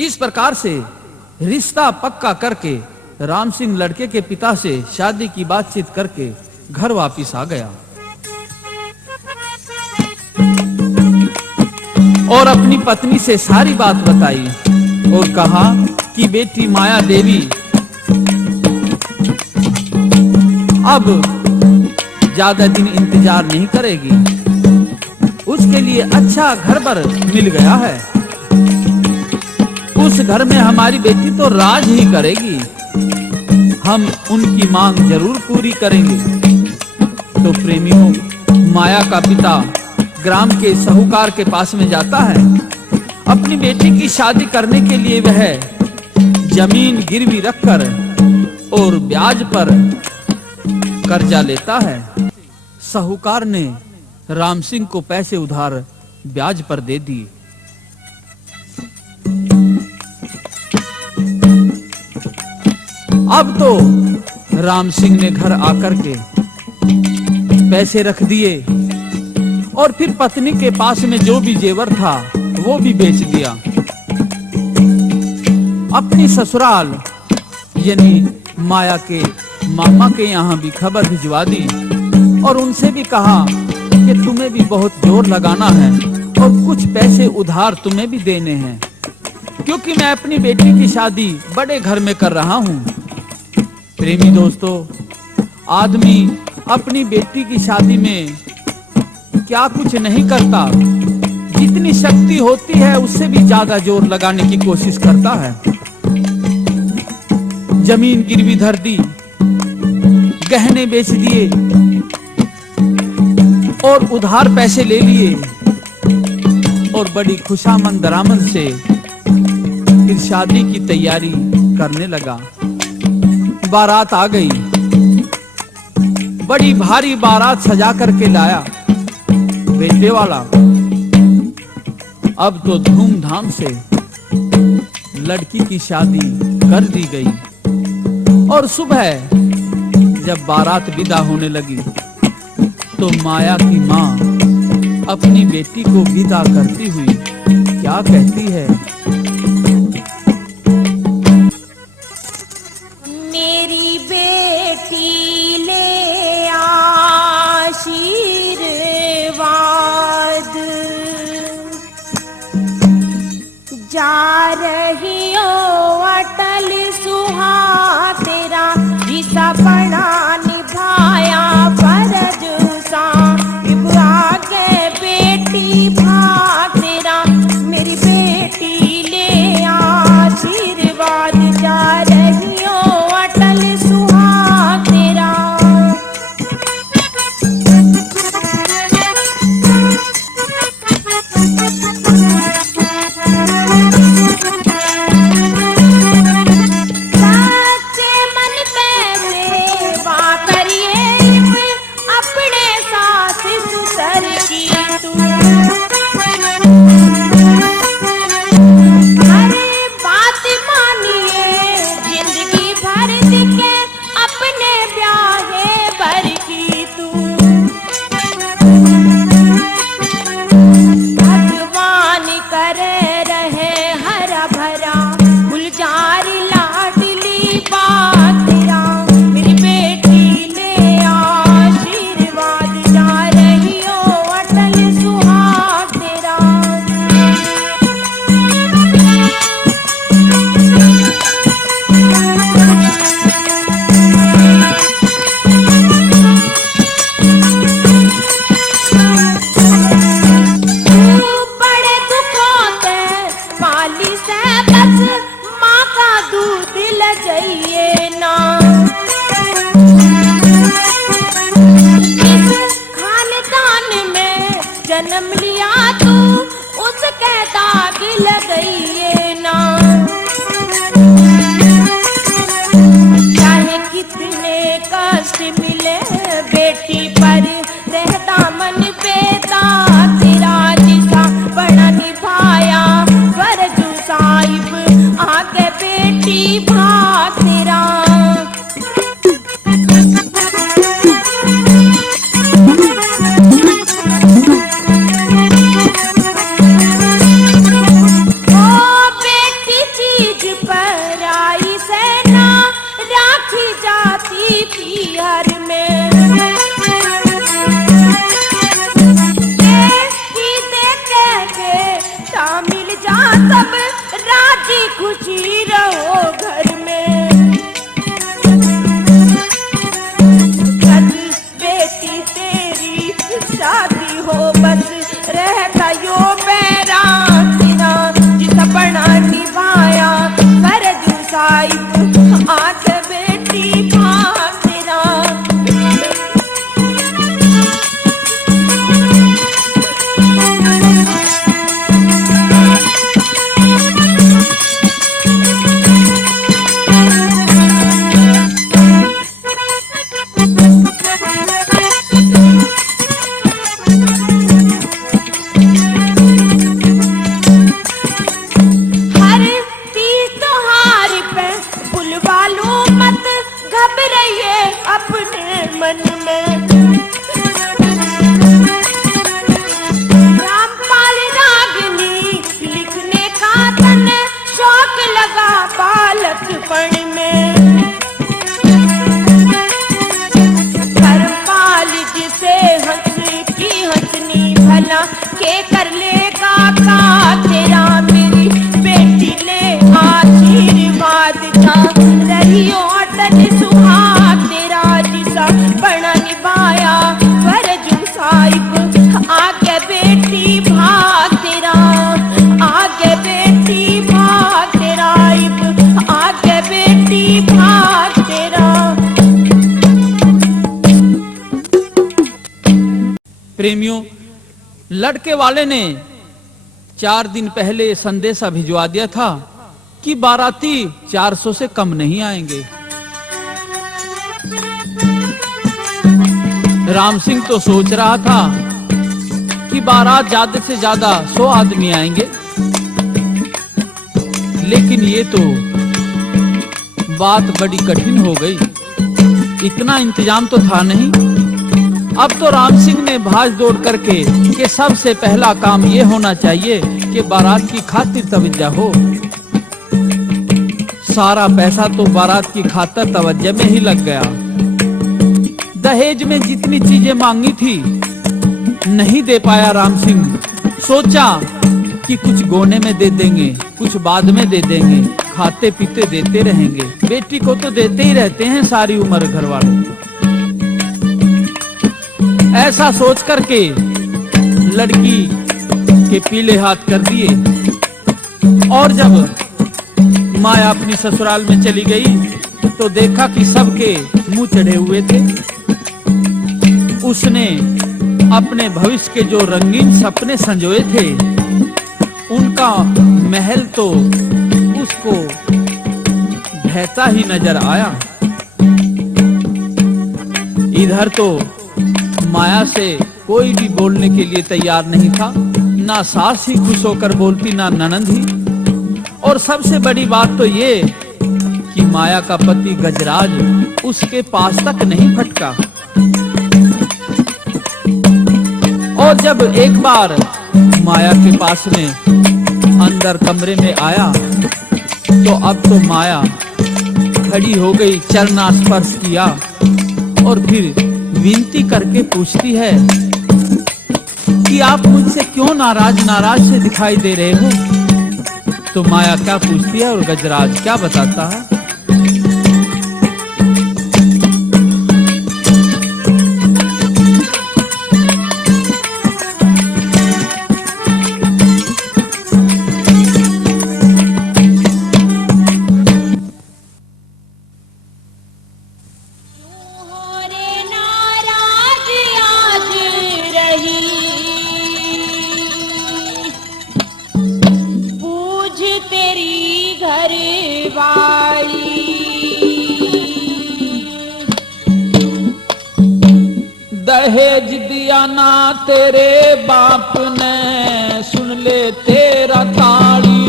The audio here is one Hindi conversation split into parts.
इस प्रकार से रिश्ता पक्का करके राम सिंह लड़के के पिता से शादी की बातचीत करके घर वापस आ गया और अपनी पत्नी से सारी बात बताई और कहा कि बेटी माया देवी अब ज्यादा दिन इंतजार नहीं करेगी, उसके लिए अच्छा घर पर मिल गया है। उस घर में हमारी बेटी तो राज ही करेगी, हम उनकी मांग जरूर पूरी करेंगे। तो प्रेमियों, माया का पिता ग्राम के साहूकार के पास में जाता है। अपनी बेटी की शादी करने के लिए वह जमीन गिरवी रखकर और ब्याज पर कर्जा लेता है। साहूकार ने राम सिंह को पैसे उधार ब्याज पर दे दिए। अब तो राम सिंह ने घर आकर के पैसे रख दिए और फिर पत्नी के पास में जो भी जेवर था वो भी बेच दिया। अपनी ससुराल यानी माया के मामा के यहाँ भी खबर भिजवा दी और उनसे भी कहा कि तुम्हें भी बहुत जोर लगाना है और कुछ पैसे उधार तुम्हें भी देने हैं, क्योंकि मैं अपनी बेटी की शादी बड़े घर में कर रहा हूँ। प्रेमी दोस्तों, आदमी अपनी बेटी की शादी में क्या कुछ नहीं करता, जितनी शक्ति होती है उससे भी ज्यादा जोर लगाने की कोशिश करता है। जमीन गिरवी धर दी, गहने बेच दिए और उधार पैसे ले लिए और बड़ी खुशामंद दरामद से फिर शादी की तैयारी करने लगा। बारात आ गई, बड़ी भारी बारात सजा करके लाया बेटे वाला। अब तो धूमधाम से लड़की की शादी कर दी गई और सुबह जब बारात विदा होने लगी तो माया की माँ अपनी बेटी को विदा करती हुई क्या कहती है? मेरी बेटी ले आशीर्वाद, जा रही हो अटल सुहा तेरा जिसा बड़ा निभाया फर्ज सा, आगे बेटी भाग तेरा, मेरी बेटी ले आशीर्वाद, जा रही हो अटल सुहा तेरा। जन्म लिया तू उसके दाग लगाइए ना, चाहे कितने कष्ट मिले बेटी पर रहता मन पे तेरा जिसा बड़ा निभाया फर्ज साहिब, आगे बेटी भाग तेरा। लगा बालकपन में, धर्मपाल जिसे हंस की हंसनी भला के कर लेगा का तेरा, मेरी बेटी ले आशीर्वाद था रही अटल सुहाग तेरा, जिसा बड़ा निभाया फर्ज साहिब आगे बेटी भाग तेरा, आगे बेटी भाग तेरा, आगे बेटी भाग तेरा। प्रेमियों, लड़के वाले ने 4 दिन पहले संदेशा भिजवा दिया था कि बाराती 400 से कम नहीं आएंगे। राम सिंह तो सोच रहा था कि बारात ज्यादा से ज्यादा 100 आदमी आएंगे, लेकिन ये तो बात बड़ी कठिन हो गई। इतना इंतजाम तो था नहीं। अब तो राम सिंह ने भाग दौड़ करके कि सबसे पहला काम ये होना चाहिए कि बारात की खातिर तवज्जो हो। सारा पैसा तो बारात की खातिर तवज्जो में ही लग गया। दहेज में जितनी चीजें मांगी थी नहीं दे पाया राम सिंह। सोचा कि कुछ गोने में दे देंगे, कुछ बाद में दे देंगे, खाते पीते देते रहेंगे। बेटी को तो देते ही रहते हैं सारी उम्र घर वाले। ऐसा सोच करके लड़की के पीले हाथ कर दिए। और जब माया अपनी ससुराल में चली गई तो देखा कि सबके मुंह चढ़े हुए थे। उसने अपने भविष्य के जो रंगीन सपने संजोए थे उनका महल तो उसको ढहता ही नजर आया। इधर तो माया से कोई भी बोलने के लिए तैयार नहीं था। ना सास ही खुश होकर बोलती, ना ननंद ही। और सबसे बड़ी बात तो ये कि माया का पति गजराज उसके पास तक नहीं फटका। और जब एक बार माया के पास में अंदर कमरे में आया तो अब तो माया खड़ी हो गई, चरना स्पर्श किया और फिर विनती करके पूछती है कि आप मुझसे क्यों नाराज से दिखाई दे रहे हो। तो माया क्या पूछती है और गजराज क्या बताता है। दहेज दिया ना तेरे बाप ने, सुन ले तेरा ताड़ी।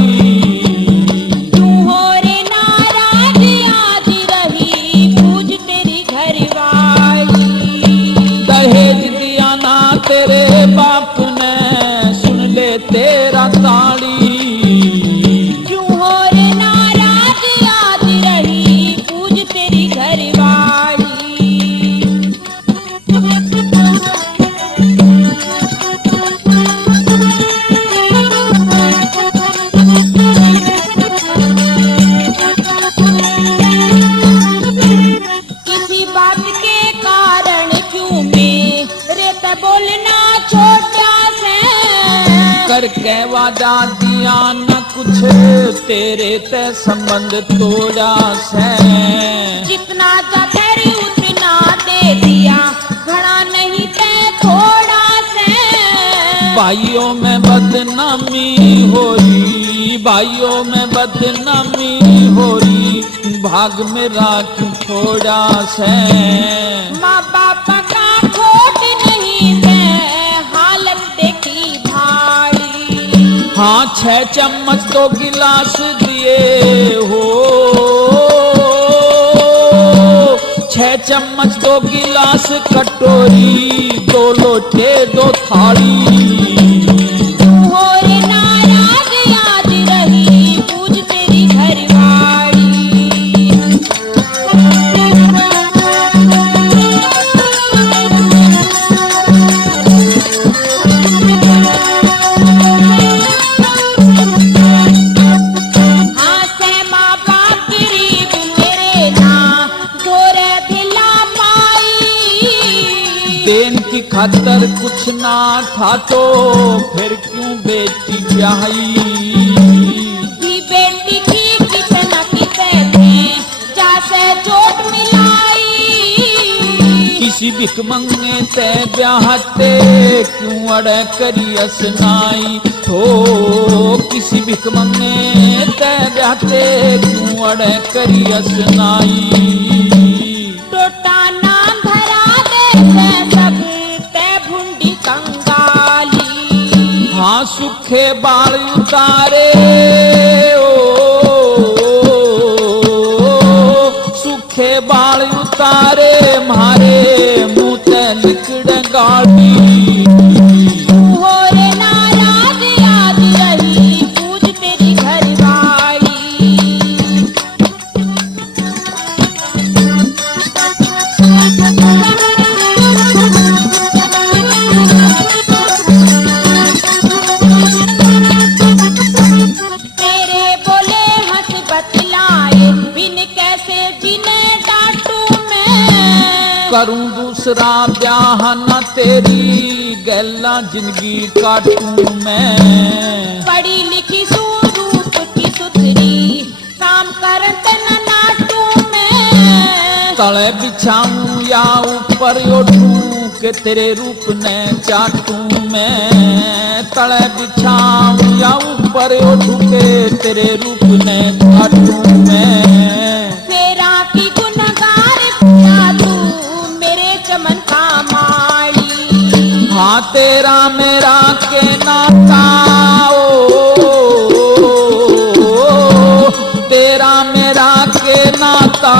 क्यों हो रे नाराज आज रही, पूछ तेरी घरवाली। दहेज दिया ना तेरे बाप ने, सुन ले तेरा ताड़ी। क्यों हो रे नाराज आज रही, पूछ तेरी घरवाली। करके वादा दिया न कुछ, तेरे ते संबंध तोड़ा से। जितना चादर उतना दे दिया, घड़ा नहीं ते थोड़ा से। भाइयों में बदनामी हो रही, भाइयों में बदनामी हो रही, भाग मेरा क्यों थोड़ा से। माँ बाप का खोट नहीं है, हालत देखी भारी। हाँ 6 चम्मच तो गिलास दिए हो, 6 चम्मच 2 गिलास कटोरी, 2 लोटे 2 थाली। हो रे नाराज आज रही, पूछ तेरी घर खातर कुछ ना था तो फिर क्यों बेटी ब्याही। धी बेटी की कितना किते थे जासे चोट मिलाई। किसी भिख मंगे ते ब्याहते क्यों अड़ करी असनाई। हो किसी भिख मंगे ते ब्याहते क्यों अड़ करी असनाई। टोटा नाम धरा दे सब ते भुंडी कंगाली। हाँ सुखे बाल उतारे ओ सुखे बाल उतारे मारे मुँह ते लिकड़ गाली। हो रे नाराज याद रही पूज तेरी घरवाली। तेरे बोले हंस बतलाए बिन कैसे जिन्हें डांटू मैं। करूं दूसरा ब्याह न तेरी गैला जिंदगी काटूं मैं। पढ़ी लिखी स्वरूप की सुथरी काम करन ते न नाटू मैं। तले बिछाऊं या ऊपर उठूं के तेरे रूप ने चाटूं मैं। तले बिछाऊं या ऊपर उठूं के तेरे रूप ने चाटूं मैं। फेरा की गुनहगार पिया तू मेरे चमन का माली। हाँ तेरा मेरा के नाता तेरा मेरा के नाता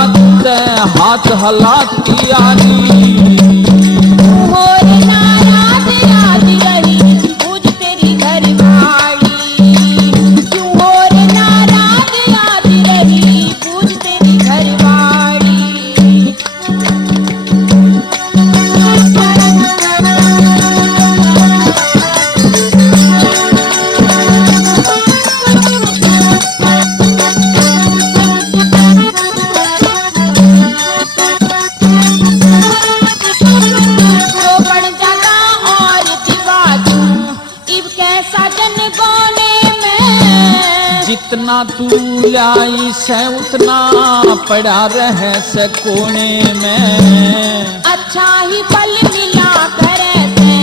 ते हाथ हलाती आनी। हो रे नाराज याद रही पूज तेरी घरवाली। क्यों हो रे नाराज याद रही पूज तेरी घरवाली। जो बन जाता और दिवा दूं इब कैसा जन गोने में। जितना तू लाई से उतना पड़ा रहे से कोने में। अच्छा ही फल मिला करे से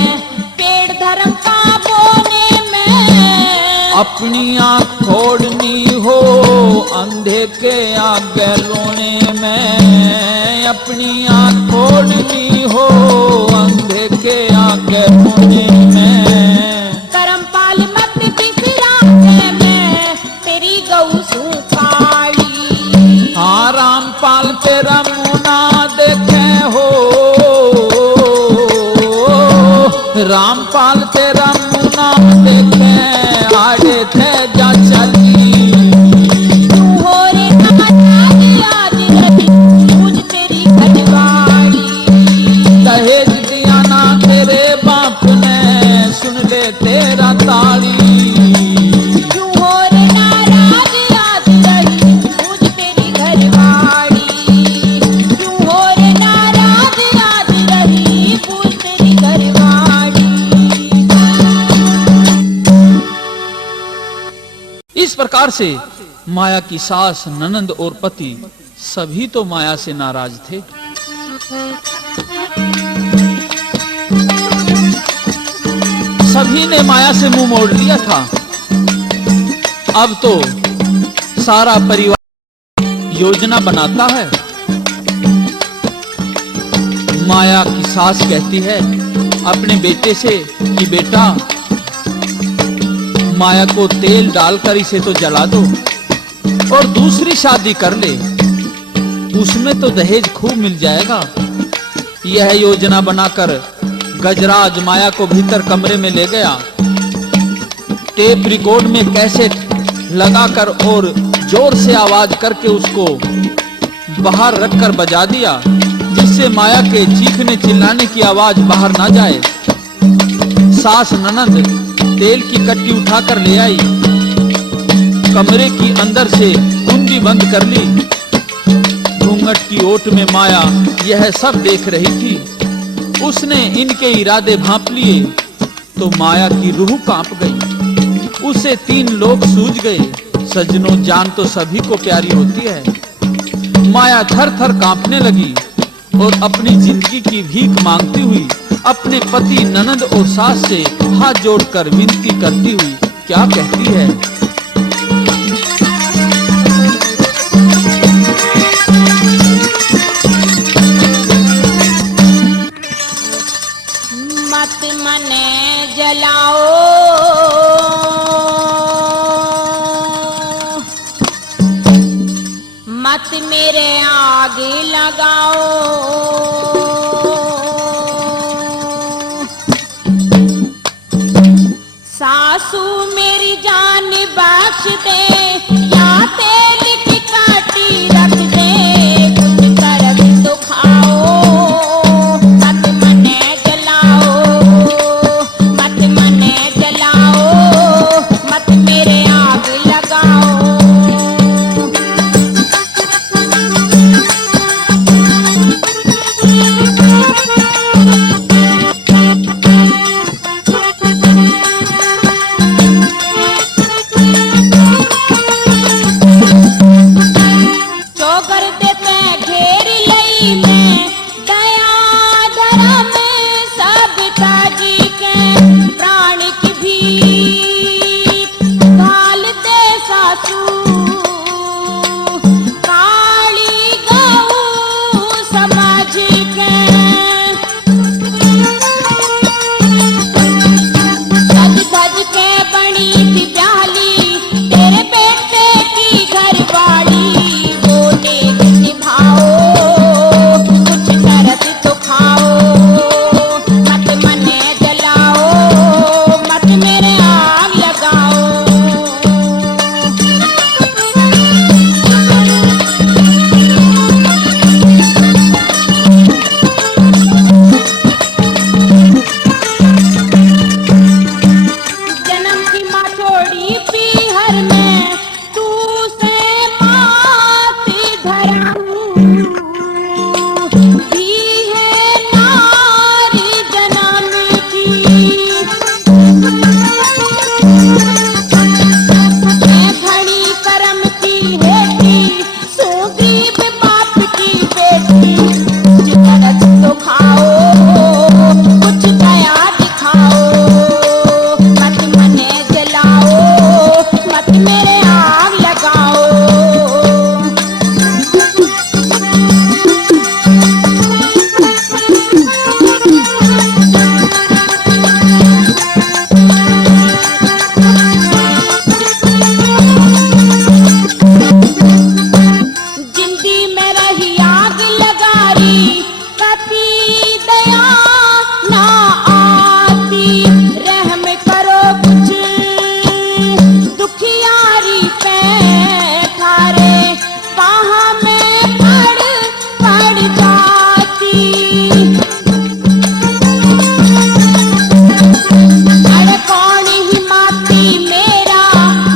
पेड़ धर्म का बोने में। अपनी आँख फोड़नी हो अंधे के आगे लोने में। अपनी आँख फोड़नी हो अंधे के आगे लोने में। करमपाल मत बिसरा है मैं तेरी गऊ सुखाली। हाँ रामपाल तेरा मुना देखे हो रामपाल तेरा मुना देखे आड़े थे जा चली। हो रे नाराज याद रही पूज तेरी घरवाली। दहेज दिया ना तेरे बाप ने सुन ले तेरा ताली। क्यों हो रे नाराज याद रही पूज तेरी घरवाली। क्यों हो रे नाराज याद रही पूज तेरी घरवाली। इस प्रकार से माया की सास ननंद और पति सभी तो माया से नाराज थे। सभी ने माया से मुंह मोड़ लिया था। अब तो सारा परिवार योजना बनाता है। माया की सास कहती है अपने बेटे से कि बेटा माया को तेल डालकर इसे तो जला दो और दूसरी शादी कर ले, उसमें तो दहेज खूब मिल जाएगा। यह योजना बनाकर गजराज माया को भीतर कमरे में ले गया। टेप रिकॉर्ड में कैसेट लगाकर और जोर से आवाज करके उसको बाहर रखकर बजा दिया, जिससे माया के चीखने चिल्लाने की आवाज बाहर ना जाए। सास ननंद तेल की कट्टी उठाकर ले आई, कमरे की अंदर से कुंडी बंद कर ली। घूंघट की ओट में माया यह सब देख रही थी। उसने इनके इरादे भांप लिए तो माया की रूह कांप गई। उसे 3 लोग सूझ गए। सज्जनों, जान तो सभी को प्यारी होती है। माया थर-थर कांपने लगी और अपनी जिंदगी की भीख मांगती हुई अपने पति, ननद और सास से हाथ जोड़कर विनती करती हुई क्या कहती है? मत मने जलाओ, मत मेरे आग लगाओ। सासू मेरी जान बख्श दे या तेल की काटी रख दे, कुछ कर तो खाओ। मत मने जलाओ, मत मने जलाओ, मत मेरे आग लगाओ। चौगर देते घेर लई में दया धर्म सब ताजी के, प्राण की भी घाल दे सासू, काली गऊ समाज के। सज धज के बनी थी ब्याहली, तेरे बेटे की घरवाली, बोले निभाओ, कुछ करत तो खाओ। मत मने जलाओ, मत मेरे आग लगाओ। जन्म की माँ छोड़ी पीहर में, तू से माती धराऊं। भी है नारी जन्म की, मैं घड़ी करम की हेती, सूगी पे बाप की बेटी। कुछ करत तो खाओ, कुछ दया दिखाओ। मत मने जलाओ, मत मेरे आग लगाओ। जिंदगी में रही आग लगारी, कभी दया ना आती। रहम करो कुछ दुखियारी पे, थारे पाहा में पड़ जाती। अरे कौन ही माती मेरा,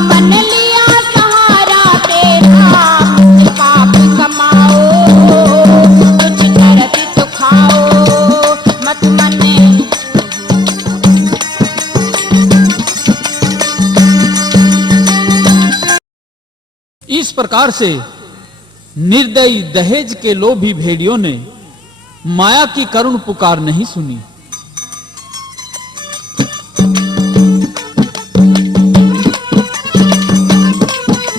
मन लिया सहारा तेरा। पाप कमाओ, कुछ करत तो खाओ। मत मने इस प्रकार से निर्दयी दहेज के लोभी भेड़ियों ने माया की करुण पुकार नहीं सुनी।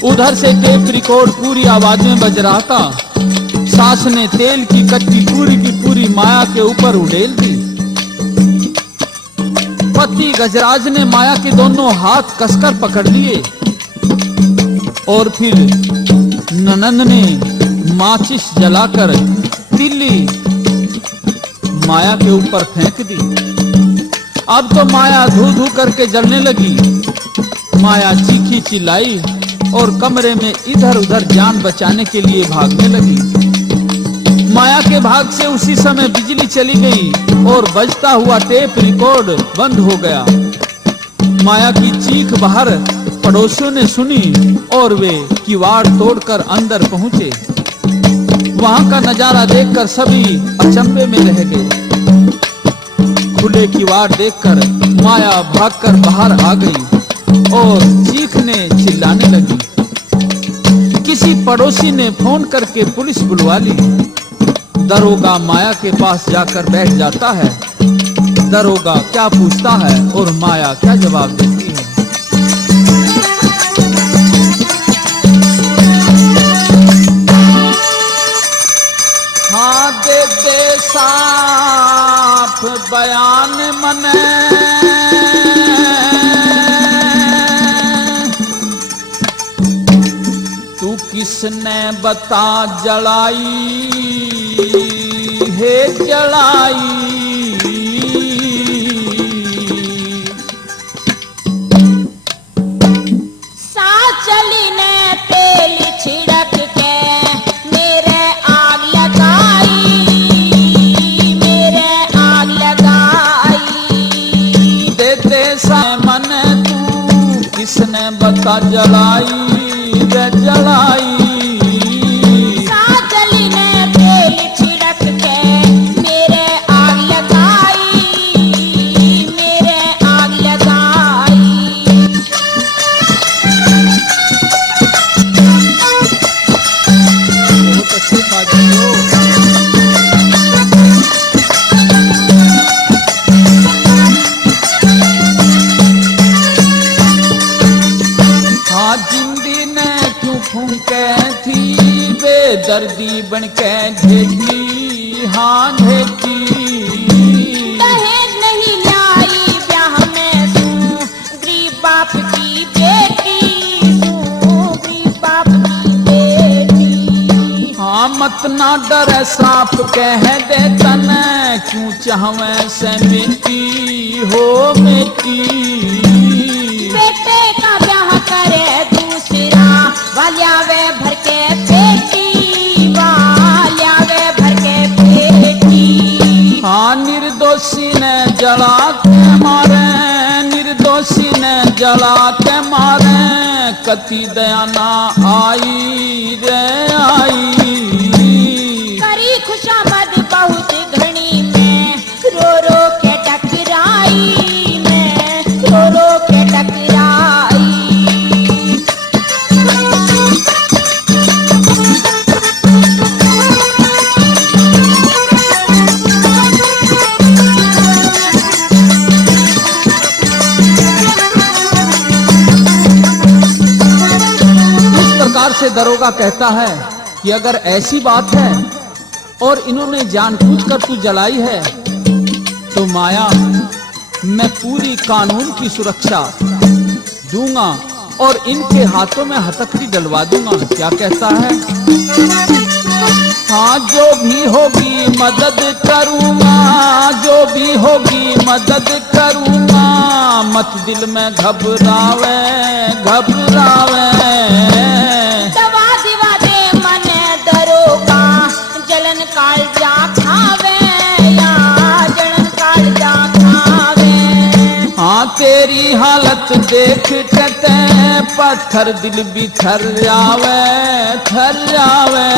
उधर से टेप रिकॉर्ड पूरी आवाज में बज रहा था। सास ने तेल की कच्ची पूरी की पूरी माया के ऊपर उड़ेल दी। पति गजराज ने माया के दोनों हाथ कसकर पकड़ लिए और फिर ननंद ने माचिस जलाकर तिल्ली माया के ऊपर फेंक दी। अब तो माया धू धू करके जलने लगी। माया चीखी चिल्लाई और कमरे में इधर उधर जान बचाने के लिए भागने लगी। माया के भाग से उसी समय बिजली चली गई और बजता हुआ टेप रिकॉर्ड बंद हो गया। माया की चीख बाहर पड़ोसियों ने सुनी और वे किवाड़ तोड़कर अंदर पहुंचे। वहां का नजारा देखकर सभी अचंभे में रह गए। खुले किवाड़ देखकर माया भागकर बाहर आ गई और चीखने चिल्लाने लगी। किसी पड़ोसी ने फोन करके पुलिस बुलवा ली। दरोगा माया के पास जाकर बैठ जाता है। दरोगा क्या पूछता है और माया क्या जवाब देती है। हाँ दे दे साफ बयान मने, तू किसने बता जलाई है जलाई। साचली ने तेल छिड़क के मेरे आग लगाई, मेरे आग लगाई। दे दे मन तू किसने बता जलाई वे जलाई। साचली ने तेल छिड़क के मेरे आग लगाई, मेरे आग लगाई। बहुत अच्छे साथी हो। हाँ जिंदी ने क्यों फूंके थी बेदर्दी बन के ढेकी, हाँ ढेकी। दहेज नहीं लाई ब्याह में तू गरीब बाप की बेटी, तू गरीब बाप की बेटी। हाँ मत ना डर साफ कह दे तन, क्यों चाहवे से बेटी हो बेटी। बेटे का ब्याह करे दूसरा वालिया वे भर के बेटी, वालिया वे भर के बेटी। हाँ निर्दोषी ने जला के मारे, निर्दोषी ने जला के मारे, कति दया ना आई रे आई। करी खुशामद बहुत घनी में रो रो के टकराई, में रो रो के टकराई। इस प्रकार से दरोगा कहता है कि अगर ऐसी बात है और इन्होंने जानबूझकर तू जलाई है तो माया मैं पूरी कानून की सुरक्षा दूंगा और इनके हाथों में हथकड़ी डलवा दूंगा। क्या कहता है? हाँ जो भी होगी मदद करूंगा, जो भी होगी मदद करूंगा, मत दिल में घबरावे घबरावे। दवा दिवा दे मन दरोगा जलन काल जा खावे, या जलन काल जा खावे। हाँ तेरी हालत देख के पत्थर दिल भी थर जावे थर जावे।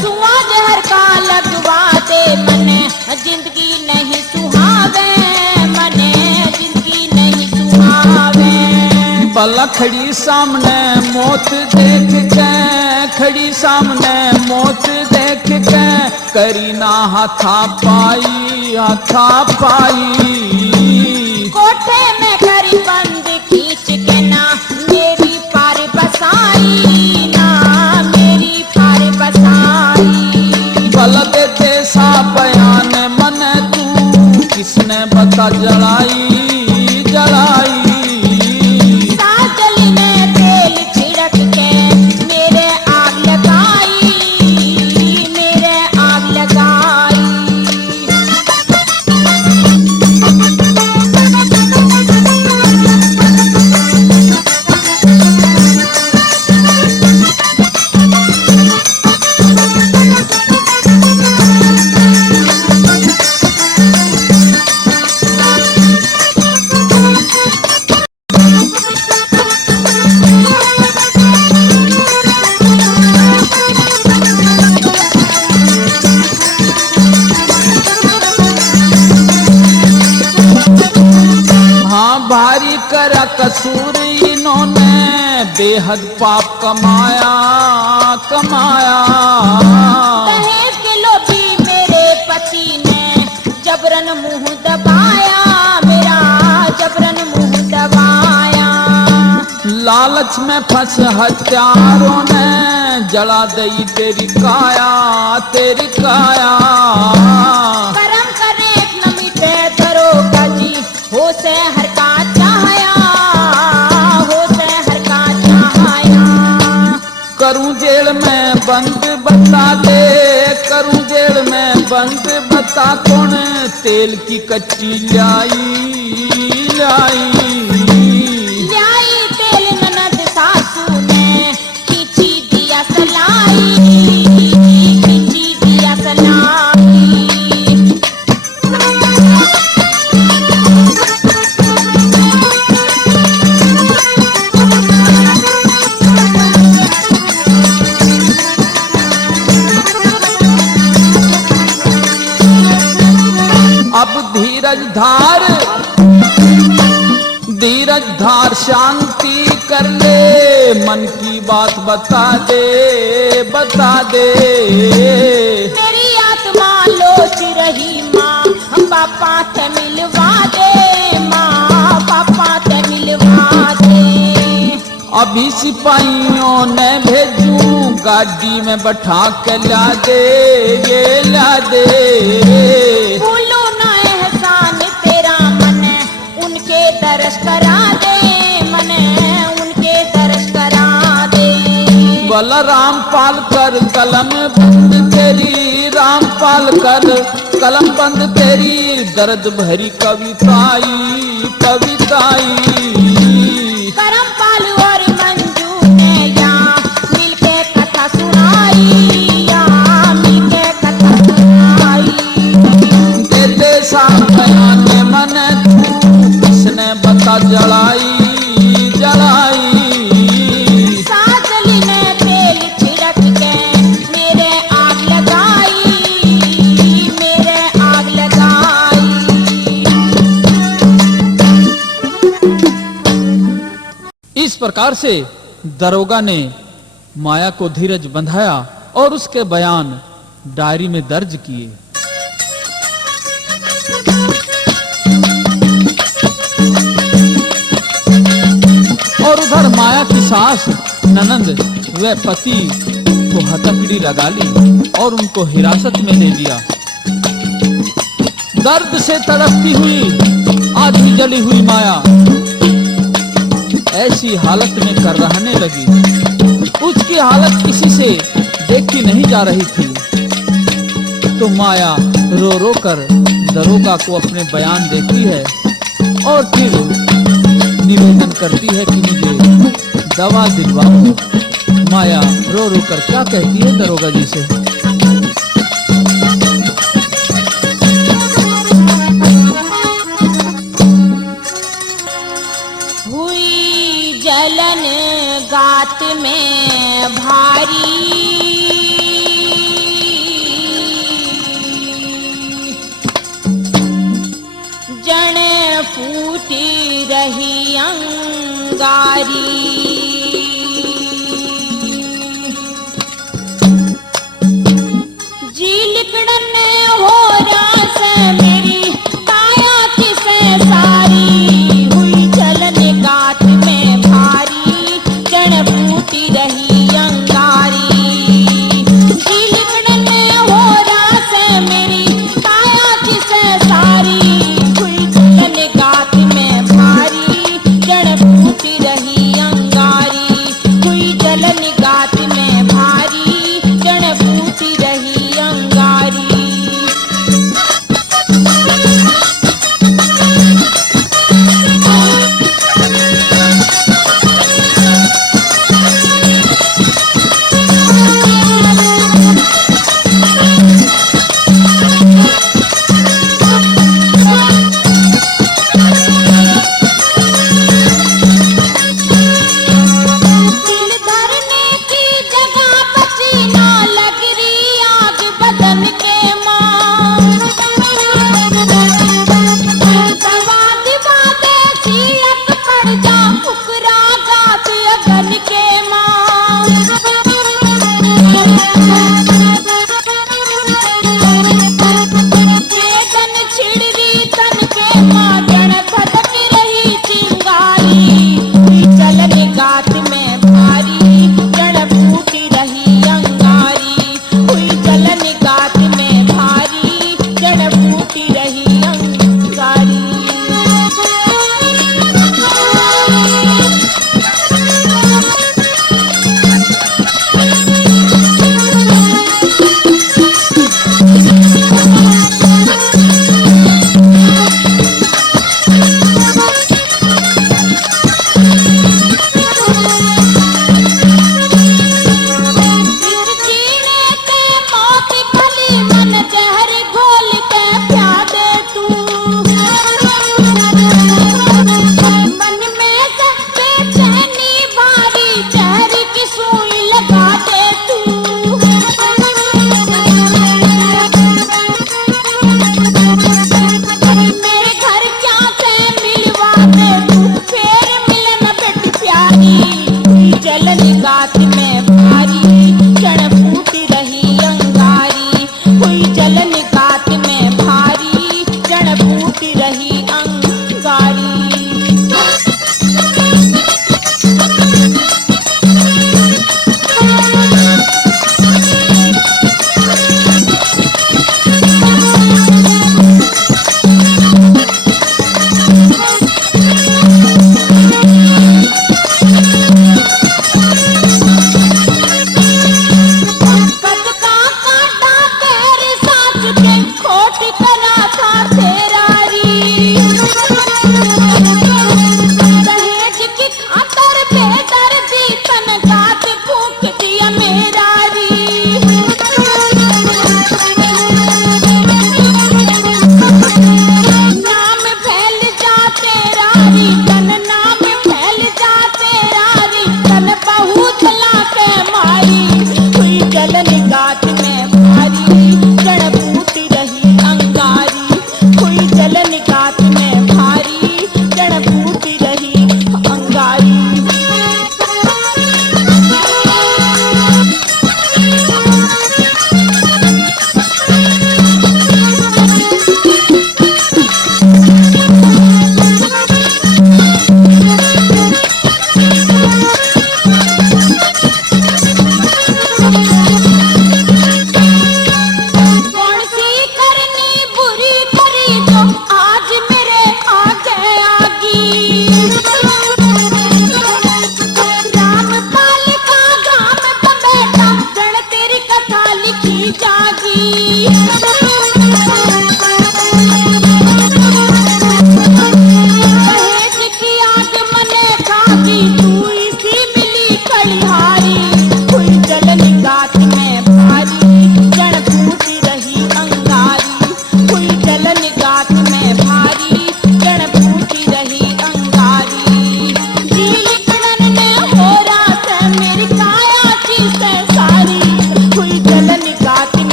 सुआ जहर का लगवा दे मने जिंदगी नहीं सुहावे, मने जिंदगी नहीं सुहावे। भला खड़ी सामने मौत देख के, खड़ी सामने मौत देख के, करी ना हाथा पाई हाथा पाई। कोठे में करी बंद खींच के ना मेरी पार बसाई, ना मेरी पार बसाई। भला देते सा बयान मन तू किसने बता जलाई जलाई। साजली ने तेल छिड़क के मेरे आग लगाई, मेरे आग लगाई। असुर इन्होंने बेहद पाप कमाया कमाया। दहेज के लोभी मेरे पति ने जबरन मुंह दबाया, मेरा जबरन मुंह दबाया। लालच में फंस हत्यारों ने जला दई तेरी काया तेरी काया। करम करे न मिटे दरोगा जी, हो से हर का चाहया, हो से हर का चाहया। करूं जेल में बंद बता दे, करूं जेल में बंद बता कौन तेल की कच्ची लाई लाई। लाई तेल ननद सासू ने खींची दिया सलाई, खींची दिया सलाई। अब धीरज धार धीरज धार शांति कर ले, मन की बात बता दे बता दे। मेरी आत्मा लोच रही माँ, हम पापा ते मिलवा दे, माँ पापा ते मिलवा दे। अभी सिपाहियों ने भेजूं गाड़ी में बैठा के ला दे ये ला दे। भूलो ना एहसान तेरा मन, उनके दर्श करा दे, मन उनके दर्श करा दे। बोला रामपाल कर कलम बंद तेरी, रामपाल कर कलम बंद तेरी, दर्द भरी कविताई कविताई। करमपाल और मंजू ने यहाँ मिलके कथा सुनाई, यहाँ मिलके कथा सुनाई। देते सामने मन तू किसने बता जलाई जलाई। साजली ने तेल छिड़क के मेरे आग लगाई, मेरे आग लगाई। इस प्रकार से दरोगा ने माया को धीरज बंधाया और उसके बयान डायरी में दर्ज किए। और उधर माया की सास ननंद व पति को हथकड़ी लगा ली और उनको हिरासत में ले लिया। दर्द से तड़पती हुई आधी जली हुई माया ऐसी हालत में कर रहने लगी। उसकी हालत किसी से देखी नहीं जा रही थी। तो माया रो रो कर दरोगा को अपने बयान देती है और फिर निवेदन करती है कि मुझे दवा दिलवाओ। माया रो रो कर क्या कहती है दरोगा जी से? हुई जलन गात में भारी, जन फूटी रही अंगारी। जी लिकड़न हो रास मेरी काया किसे सारी, हुई जलन गात में भारी, जन फूटी रही अंगारी। जी लिकड़न हो रास मेरी काया किसे सारी, हुई जलन गात में भारी, जन फूटी रही अंगारी।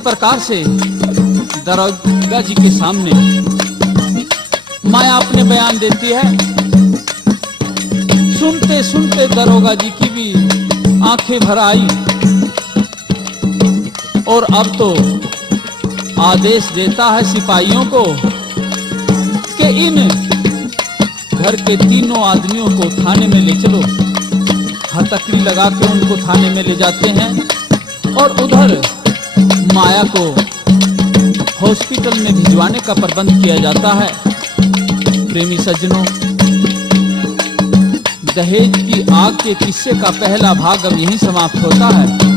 प्रकार से दरोगा जी के सामने माया अपने बयान देती है। सुनते सुनते दरोगा जी की भी आंखें भर आई और अब तो आदेश देता है सिपाहियों को कि इन घर के तीनों आदमियों को थाने में ले चलो। हथकड़ी लगा के उनको थाने में ले जाते हैं और उधर माया को हॉस्पिटल में भिजवाने का प्रबंध किया जाता है। प्रेमी सज्जनों, दहेज की आग के किस्से का पहला भाग अब यहीं समाप्त होता है।